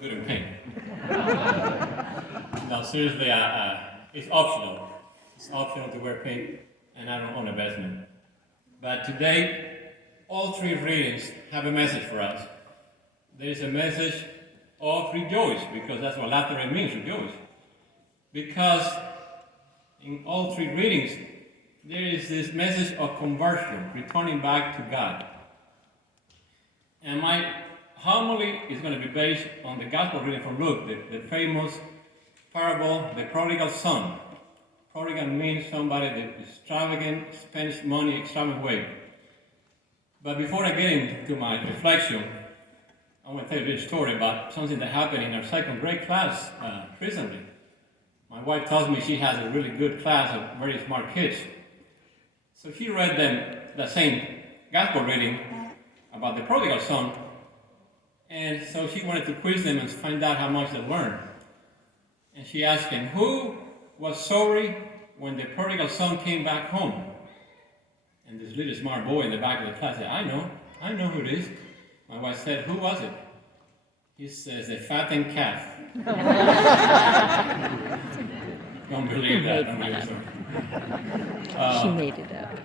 good in pain. No, seriously, it's optional. It's optional to wear pink, and I don't own a vestment. But today, all three readings have a message for us. There is a message of rejoice, because that's what Latin means, rejoice. Because in all three readings, there is this message of conversion, returning back to God. And my homily is going to be based on the gospel reading from Luke, the famous parable, the prodigal son. Prodigal means somebody that extravagant, spends money extravagant way. But before I get into my reflection, I want to tell you this story about something that happened in our second grade class recently. My wife tells me she has a really good class of very smart kids. So she read them the same gospel reading about the prodigal son, and so she wanted to quiz them and find out how much they learned. And she asked him, who was sorry when the prodigal son came back home? And this little smart boy in the back of the class said, I know who it is. My wife said, who was it? He says, a fattened calf. Don't believe that, I'm really sorry. She made it up.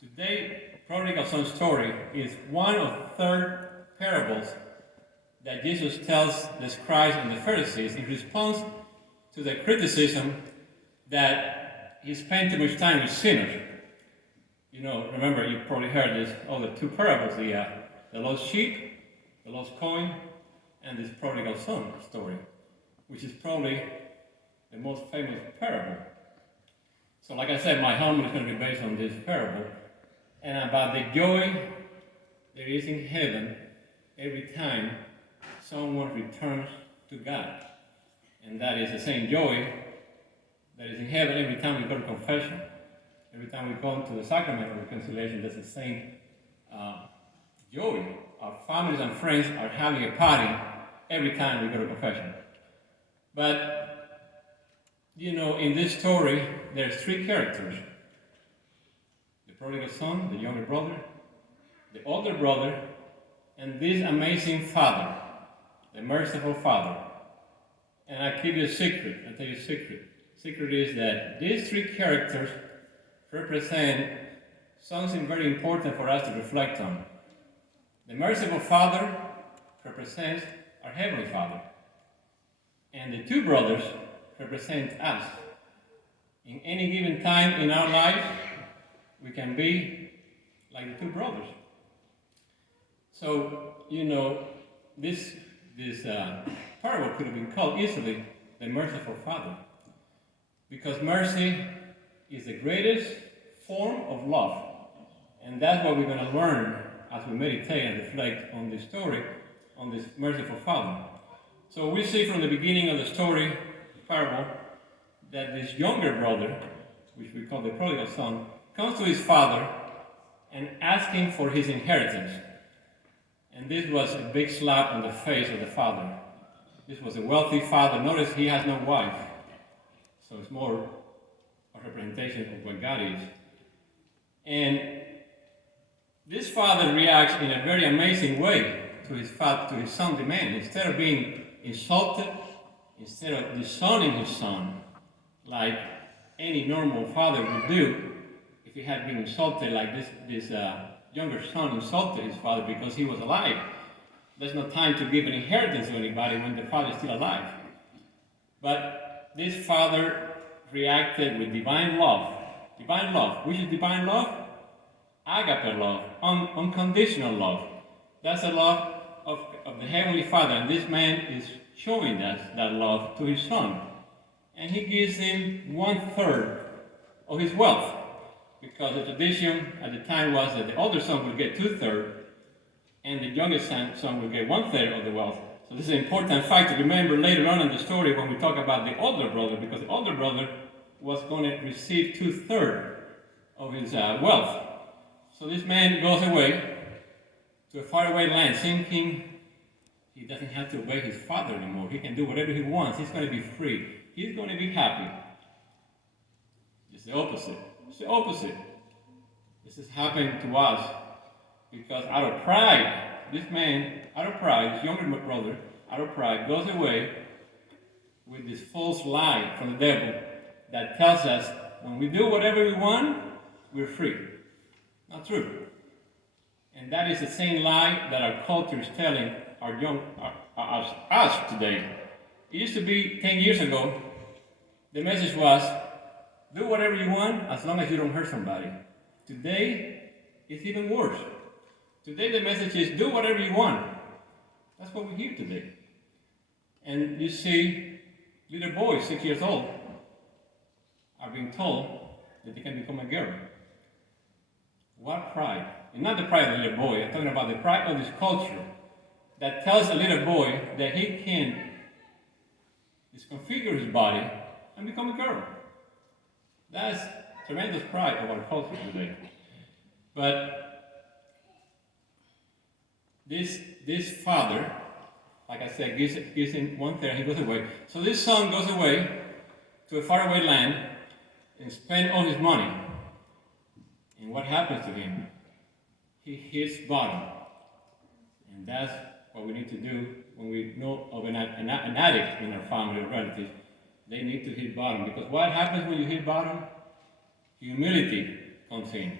Today, prodigal son story is one of third parables that Jesus tells the scribes and the Pharisees in response to the criticism that he spent too much time with sinners. You know, remember, you probably heard this, all the two parables, the lost sheep, the lost coin, and this prodigal son story, which is probably the most famous parable. So like I said, my homily is going to be based on this parable, and about the joy there is in heaven every time someone returns to God. And that is the same joy that is in heaven every time we go to confession. Every time we go to the sacrament of reconciliation, that's the same joy. Our families and friends are having a party every time we go to confession. But, you know, in this story, there's three characters. The prodigal son, the younger brother, the older brother, and this amazing father, the merciful father. And I give you a secret, I'll tell you a secret. Secret is that these three characters represent something very important for us to reflect on. The merciful father represents our Heavenly Father. And the two brothers represent us. In any given time in our life, we can be like the two brothers. So, you know, this parable could have been called easily the merciful Father. Because mercy is the greatest form of love. And that's what we're going to learn as we meditate and reflect on this story, on this merciful Father. So we see from the beginning of the story, parable, that this younger brother, which we call the prodigal son, comes to his father and asks him for his inheritance. And this was a big slap on the face of the father. This was a wealthy father. Notice he has no wife. So it's more a representation of what God is. And this father reacts in a very amazing way to his son's demand. Instead of being insulted, instead of disowning his son, like any normal father would do if he had been insulted, like this younger son insulted his father because he was alive. There's no time to give an inheritance to anybody when the father is still alive. But this father reacted with divine love. Divine love. Which is divine love? Agape love. Unconditional love. That's the love of the Heavenly Father. And this man is showing us that love to his son. And he gives him 1/3 of his wealth. Because the tradition at the time was that the older son would get 2/3 and the youngest son would get 1/3 of the wealth. So this is an important fact to remember later on in the story when we talk about the older brother, because the older brother was going to receive 2/3 of his wealth. So this man goes away to a faraway land thinking he doesn't have to obey his father anymore. He can do whatever he wants. He's going to be free. He's going to be happy. It's the opposite. It's the opposite. This is happening to us because out of pride, this man, out of pride, his younger brother, out of pride, goes away with this false lie from the devil that tells us when we do whatever we want, we're free. Not true. And that is the same lie that our culture is telling us today. It used to be 10 years ago, the message was, do whatever you want as long as you don't hurt somebody. Today, it's even worse. Today the message is, do whatever you want. That's what we hear today. And you see, little boys, 6 years old, are being told that they can become a girl. What pride? And not the pride of the little boy, I'm talking about the pride of this culture that tells a little boy that he can disconfigure his body and become a girl. That's tremendous pride of our culture today. But this father, like I said, gives him 1/3, he goes away. So this son goes away to a faraway land and spends all his money. And what happens to him? He hits bottom. And that's what we need to do when we know of an addict in our family or relatives. They need to hit bottom. Because what happens when you hit bottom? Humility comes in.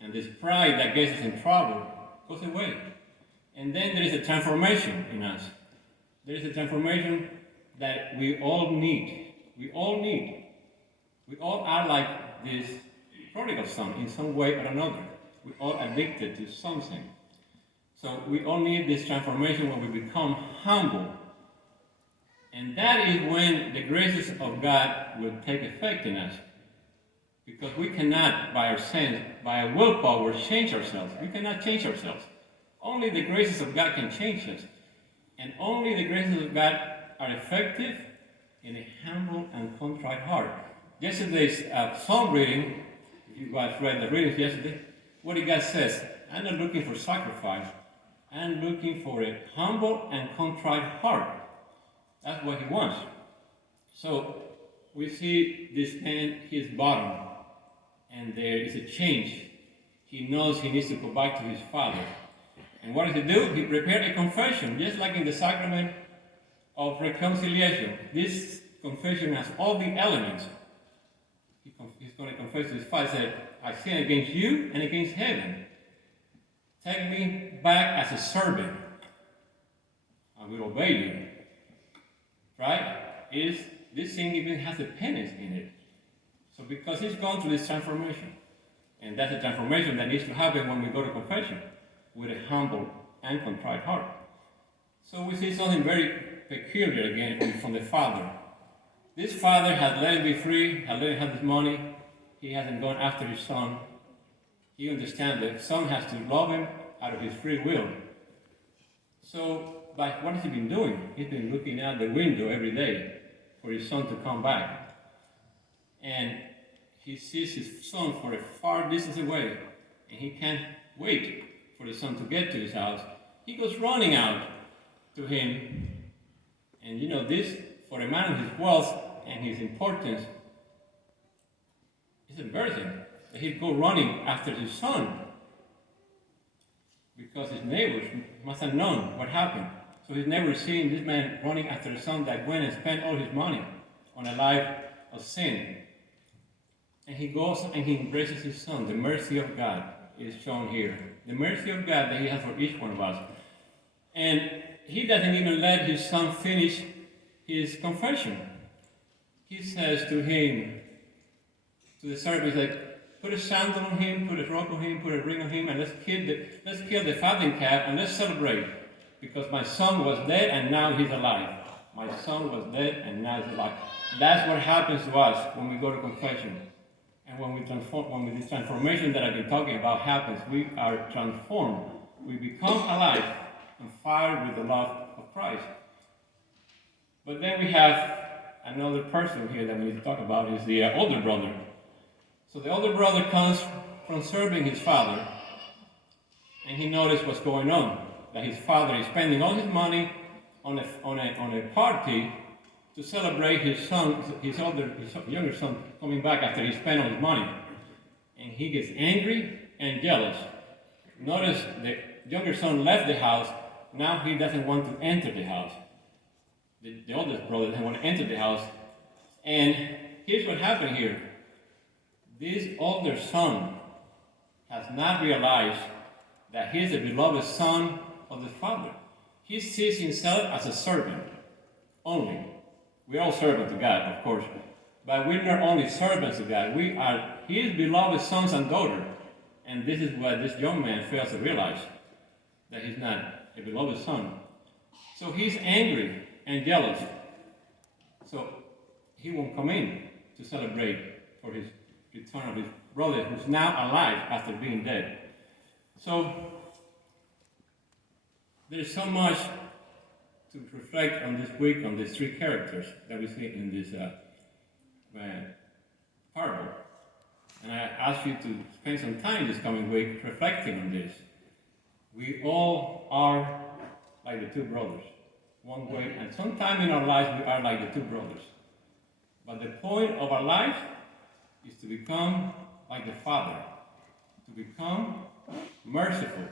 And this pride that gets us in trouble goes away. And then there is a transformation in us. There is a transformation that we all need. We all need. We all are like this prodigal son in some way or another. We all addicted to something. So we all need this transformation when we become humble. And that is when the graces of God will take effect in us. Because we cannot, by our sense, by our willpower, change ourselves. We cannot change ourselves. Only the graces of God can change us. And only the graces of God are effective in a humble and contrite heart. Yesterday's psalm reading, if you guys read the readings yesterday, what God says, I'm not looking for sacrifice. I'm looking for a humble and contrite heart. That's what he wants. So we see this man, his bottom, and there is a change. He knows he needs to go back to his father. And what does he do? He prepared a confession, just like in the sacrament of reconciliation. This confession has all the elements. He's going to confess to his father, said, I sin against you and against heaven. Take me back as a servant. I will obey you. Right? This thing even has a penance in it. So because he's gone through this transformation, and that's a transformation that needs to happen when we go to confession, with a humble and contrite heart. So we see something very peculiar again from the father. This father has let him be free, has let him have his money. He hasn't gone after his son. He understands that the son has to love him out of his free will. So, but what has he been doing? He's been looking out the window every day for his son to come back. And he sees his son for a far distance away, and he can't wait for the son to get to his house. He goes running out to him. And you know, this, for a man of his wealth and his importance, it's embarrassing that he'd go running after his son, because his neighbors must have known what happened. So his neighbors seen this man running after a son that went and spent all his money on a life of sin. And he goes and he embraces his son. The mercy of God is shown here. The mercy of God that he has for each one of us. And he doesn't even let his son finish his confession. He says to him, to the servant, he's like, put a sandal on him, put a robe on him, put a ring on him, and let's kill the fattened calf and let's celebrate. Because my son was dead and now he's alive. My son was dead and now he's alive. That's what happens to us when we go to confession. And when this transformation that I've been talking about happens, we are transformed. We become alive and fired with the love of Christ. But then we have another person here that we need to talk about, is the older brother. So the older brother comes from serving his father, and he noticed what's going on. That his father is spending all his money on a party to celebrate his younger son coming back after he spent all his money. And he gets angry and jealous. Notice younger son left the house, now he doesn't want to enter the house. The oldest brother doesn't want to enter the house. And here's what happened here. This older son has not realized that he is the beloved son of the father. He sees himself as a servant only. We're all servants to God, of course, but we're not only servants to God. We are his beloved sons and daughters. And this is what this young man fails to realize, that he's not a beloved son. So he's angry and jealous. So he won't come in to celebrate for his return of his brother, who's now alive after being dead. So there's so much to reflect on this week on these three characters that we see in this parable. And I ask you to spend some time this coming week reflecting on this. We all are like the two brothers, one way, and sometime in our lives we are like the two brothers. But the point of our life is to become like the Father, to become merciful,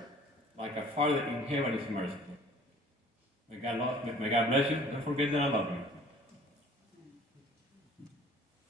like our Father in heaven is merciful. May God bless you. Don't forget that I love you.